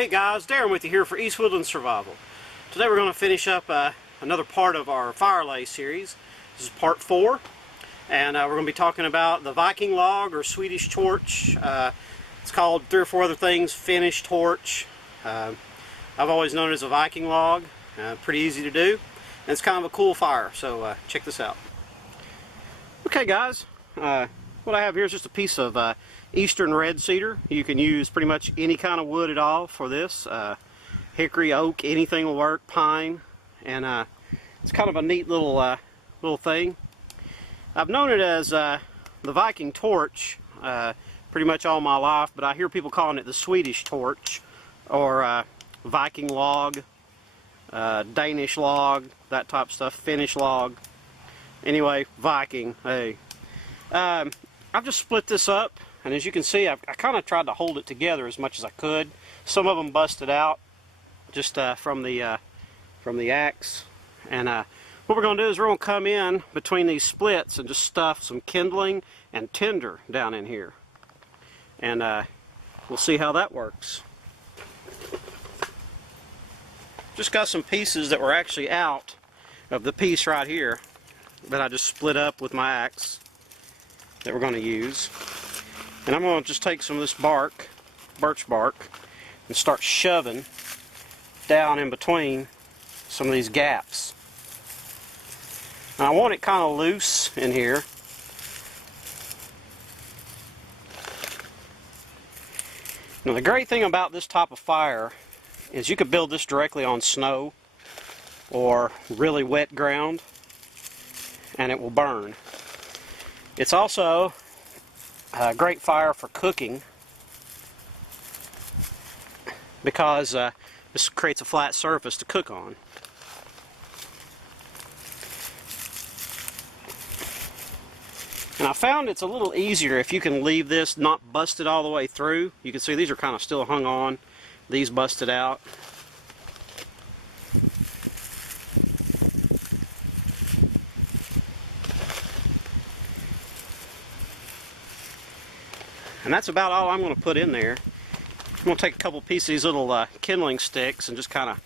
Hey guys, Darren with you here for East Woodland Survival. Today we're going to finish up another part of our fire lay series. This is part 4, and we're going to be talking about the Viking log or Swedish torch. It's called 3 or 4 other things, Finnish torch. I've always known it as a Viking log. Pretty easy to do, and it's kind of a cool fire, so check this out. Okay guys, what I have here is just a piece of eastern red cedar. You can use pretty much any kind of wood at all for this. Hickory, oak, anything will work, pine, and it's kind of a neat little thing. I've known it as the Viking torch pretty much all my life, but I hear people calling it the Swedish torch or Viking log, Danish log, that type of stuff, Finnish log. Anyway, Viking, hey. I've just split this up, and as you can see, I kind of tried to hold it together as much as I could. Some of them busted out just from the axe. And what we're going to do is we're going to come in between these splits and just stuff some kindling and tinder down in here. And we'll see how that works. Just got some pieces that were actually out of the piece right here that I just split up with my axe that we're going to use. And I'm going to just take some of this bark, birch bark, and start shoving down in between some of these gaps. And I want it kind of loose in here. Now the great thing about this type of fire is you could build this directly on snow or really wet ground and it will burn. It's also a great fire for cooking because this creates a flat surface to cook on. And I found it's a little easier if you can leave this not busted all the way through. You can see these are kind of still hung on, these busted out. And that's about all I'm going to put in there. I'm going to take a couple pieces of these little kindling sticks and just kind of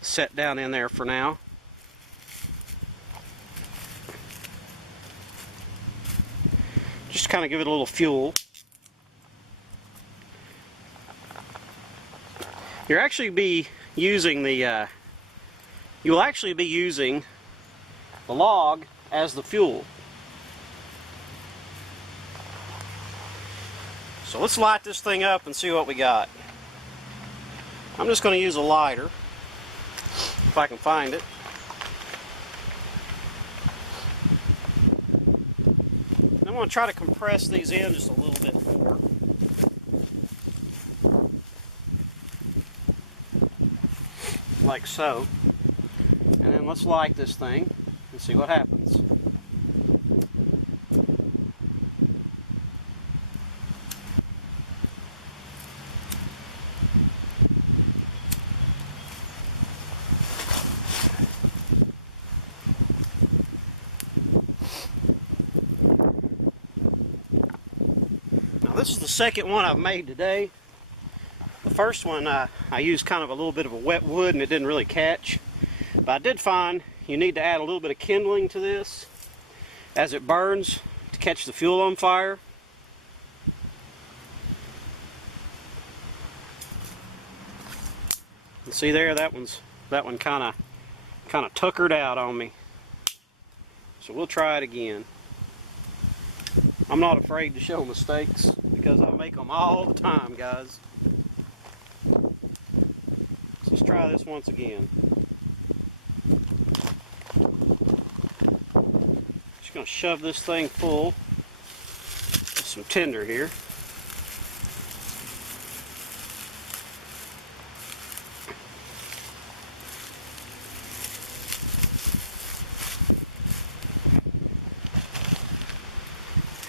set down in there for now. Just kind of give it a little fuel. You'll actually be using the log as the fuel. So let's light this thing up and see what we got. I'm just going to use a lighter, if I can find it. I'm going to try to compress these in just a little bit more. Like so. And then let's light this thing and see what happens. This is the second one I've made today. The first one I used kind of a little bit of a wet wood and it didn't really catch. But I did find you need to add a little bit of kindling to this as it burns to catch the fuel on fire. And see there, that one kind of tuckered out on me. So we'll try it again. I'm not afraid to show mistakes because I make them all the time, guys. So let's try this once again. Just going to shove this thing full with some tinder here.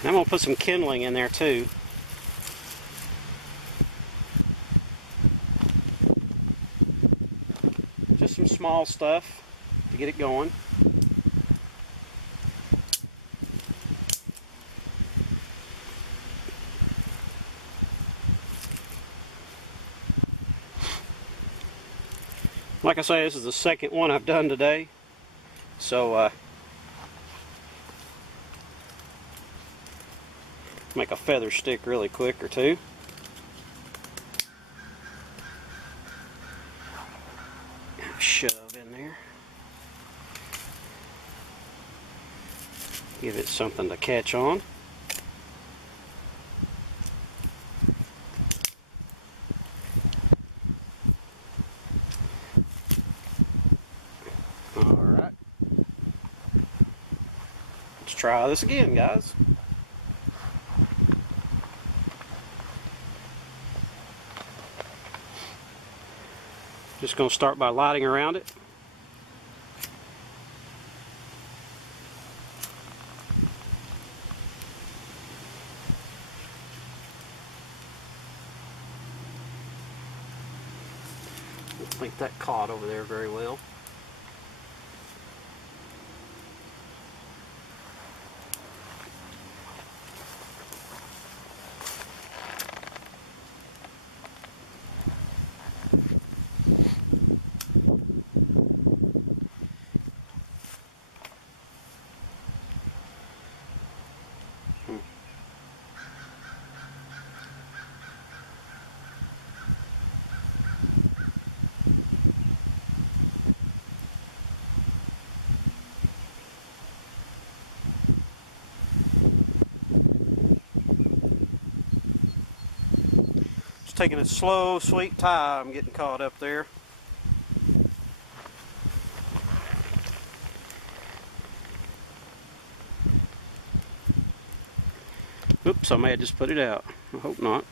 I'm going to put some kindling in there too. Just some small stuff to get it going. Like I say, this is the second one I've done today. So, make a feather stick really quick or two. Shove in there. Give it something to catch on. Alright. Let's try this again, guys. Just going to start by lighting around it. I don't think that caught over there very well. Taking a slow, sweet time getting caught up there. Oops, I may have just put it out. I hope not.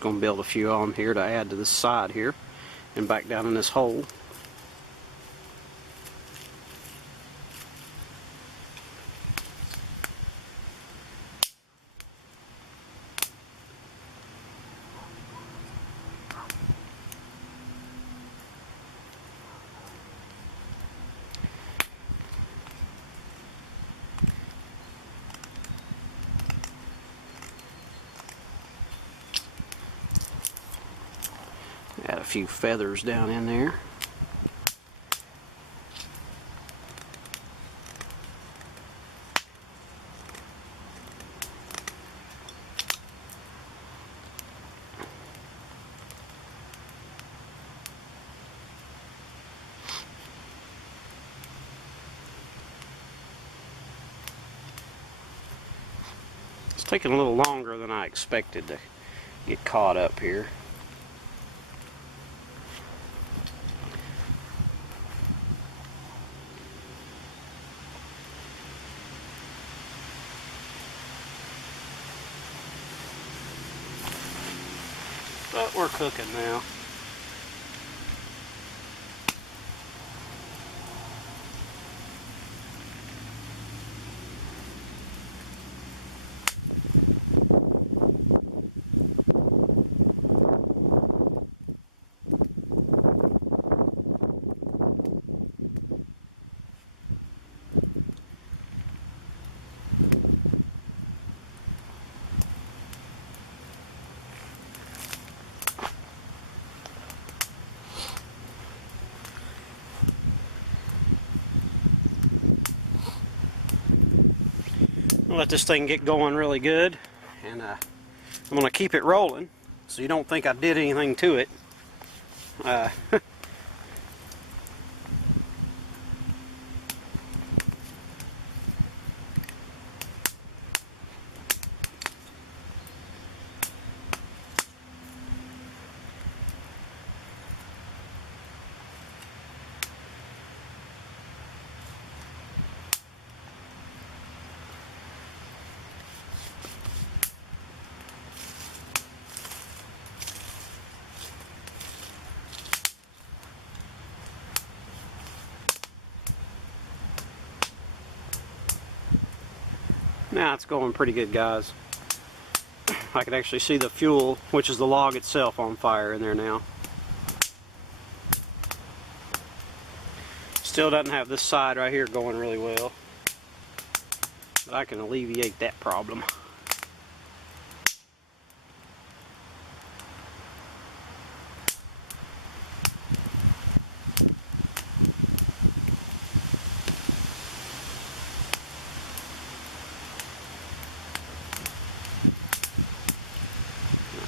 Going to build a few on here to add to this side here and back down in this hole. Add a few feathers down in there. It's taking a little longer than I expected to get caught up here. But we're cooking now. I'll let this thing get going really good, and I'm going to keep it rolling so you don't think I did anything to it. Now it's going pretty good, guys. I can actually see the fuel, which is the log itself, on fire in there now. Still doesn't have this side right here going really well, but I can alleviate that problem.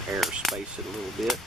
Air space it a little bit.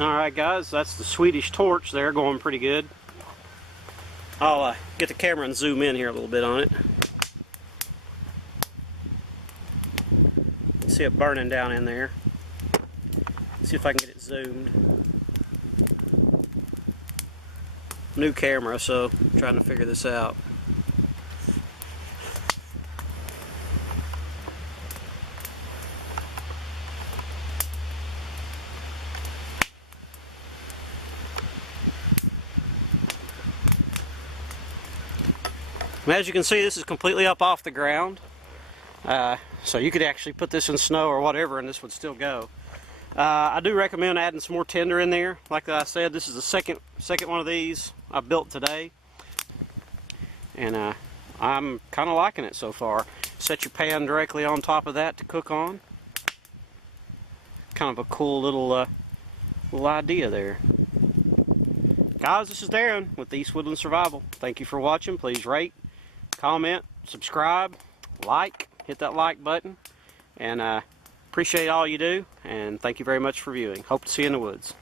Alright guys, that's the Swedish torch there, going pretty good. I'll get the camera and zoom in here a little bit on it. See it burning down in there. See if I can get it zoomed. New camera, so I'm trying to figure this out. As you can see, this is completely up off the ground, so you could actually put this in snow or whatever and this would still go. I do recommend adding some more tinder in there. Like I said, this is the second one of these I built today, and I'm kind of liking it so far. Set your pan directly on top of that to cook on. Kind of a cool little idea there. Guys, this is Darren with East Woodland Survival. Thank you for watching. Please rate, comment, subscribe, like, hit that like button, and appreciate all you do, and thank you very much for viewing. Hope to see you in the woods.